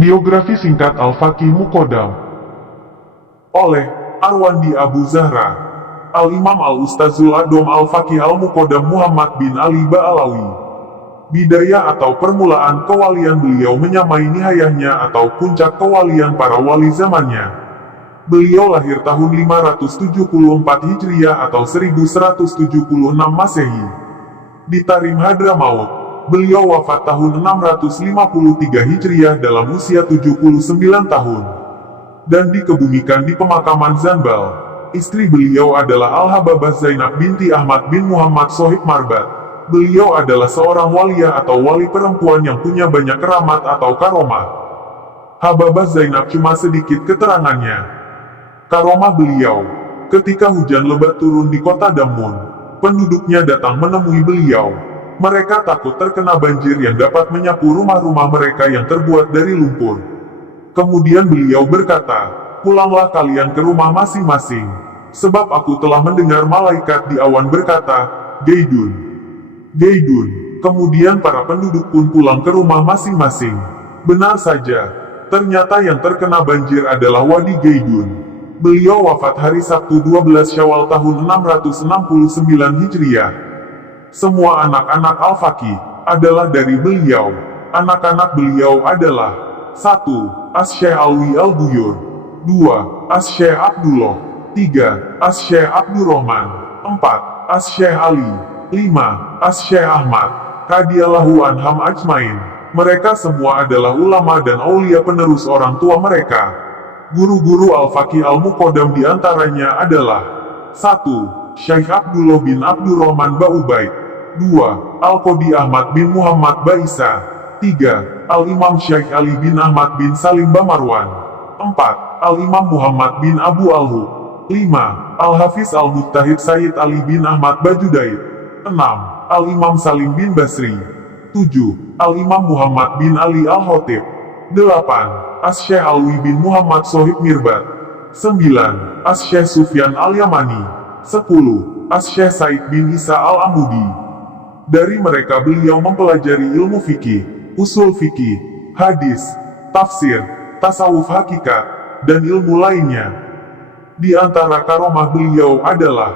Biografi singkat Al-Faqih Muqaddam oleh Arwandi Abu Zahra, Al-Imam Al-Ustazul Adom Al-Faqih Al-Muqaddam Muhammad bin Ali Ba'alawi. Bidayah atau permulaan kewalian beliau menyamai nihayahnya atau puncak kewalian para wali zamannya. Beliau lahir tahun 574 Hijriah atau 1176 Masehi di Tarim Hadramaut. Beliau wafat tahun 653 Hijriah dalam usia 79 tahun. Dan dikebumikan di pemakaman Zanbal. Istri beliau adalah Al-Hababah Zainab binti Ahmad bin Muhammad Sohib Marbat. Beliau adalah seorang waliyah atau wali perempuan yang punya banyak keramat atau karomah. Hababah Zainab cuma sedikit keterangannya. Karomah beliau, ketika hujan lebat turun di kota Damun, penduduknya datang menemui beliau. Mereka takut terkena banjir yang dapat menyapu rumah-rumah mereka yang terbuat dari lumpur. Kemudian beliau berkata, "Pulanglah kalian ke rumah masing-masing, sebab aku telah mendengar malaikat di awan berkata, Gaidun, Gaidun." Kemudian para penduduk pun pulang ke rumah masing-masing. Benar saja, ternyata yang terkena banjir adalah Wadi Gaidun. Beliau wafat hari Sabtu 12 Syawal tahun 669 Hijriah. Semua anak-anak Al-Faqih adalah dari beliau. Anak-anak beliau adalah 1. As-Syekh Alwi Al-Buyur, 2. As-Syekh Abdullah, 3. As-Syekh Abdurrahman, 4. As-Syekh Ali, 5. As-Syekh Ahmad, radhiyallahu anhum ajmain. Mereka semua adalah ulama dan aulia penerus orang tua mereka. Guru-guru Al-Faqih Al-Muqaddam diantaranya adalah 1. Syekh Abdullah bin Abdurrahman Ba'ubaid, 2. Al-Qadi Ahmad bin Muhammad Ba'isa, 3. Al-Imam Syekh Ali bin Ahmad bin Salim Bamarwan, 4. Al-Imam Muhammad bin Abu Al-Hu, 5. Al-Hafiz Al-Muttahid Sayyid Ali bin Ahmad Bajudaid, 6. Al-Imam Salim bin Basri, 7. Al-Imam Muhammad bin Ali Al-Hotib, 8. As-Syekh Alwi bin Muhammad Sohib Mirbat, 9. As-Syekh Sufyan Al-Yamani, 10. As-Syekh Said bin Isa Al-Amudi. Dari mereka beliau mempelajari ilmu fikih, usul fikih, hadis, tafsir, tasawuf hakikat, dan ilmu lainnya. Di antara karomah beliau adalah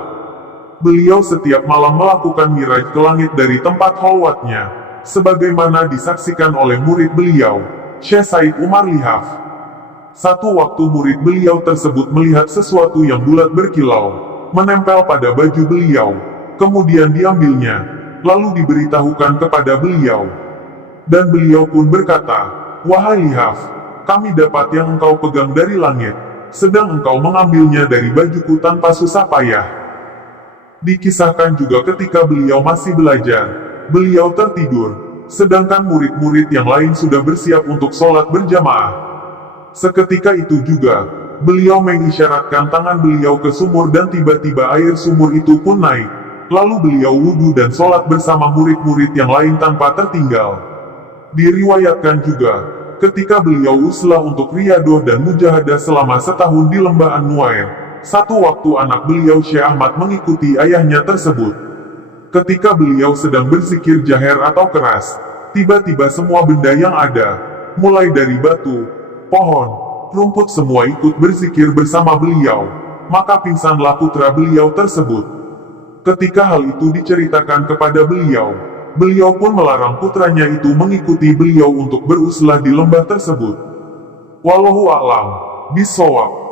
beliau setiap malam melakukan miraj ke langit dari tempat khalwatnya, sebagaimana disaksikan oleh murid beliau, Syekh Said Umar Lihaf. Satu waktu murid beliau tersebut melihat sesuatu yang bulat berkilau menempel pada baju beliau, kemudian diambilnya, lalu diberitahukan kepada beliau. Dan beliau pun berkata, "Wahai Lihaf, kami dapat yang engkau pegang dari langit, sedang engkau mengambilnya dari bajuku tanpa susah payah." Dikisahkan juga ketika beliau masih belajar, beliau tertidur, sedangkan murid-murid yang lain sudah bersiap untuk sholat berjamaah. Seketika itu juga, beliau mengisyaratkan tangan beliau ke sumur dan tiba-tiba air sumur itu pun naik. Lalu beliau wudhu dan sholat bersama murid-murid yang lain tanpa tertinggal. Diriwayatkan juga, ketika beliau uslah untuk riyadoh dan mujahadah selama setahun di lembah An-Nuair, satu waktu anak beliau Syekh Ahmad mengikuti ayahnya tersebut. Ketika beliau sedang berzikir jaher atau keras, tiba-tiba semua benda yang ada, mulai dari batu, pohon, rumput semua ikut berzikir bersama beliau, maka pingsanlah putra beliau tersebut. Ketika hal itu diceritakan kepada beliau, beliau pun melarang putranya itu mengikuti beliau untuk beruslah di lembah tersebut. Wallahu a'lam bishawab.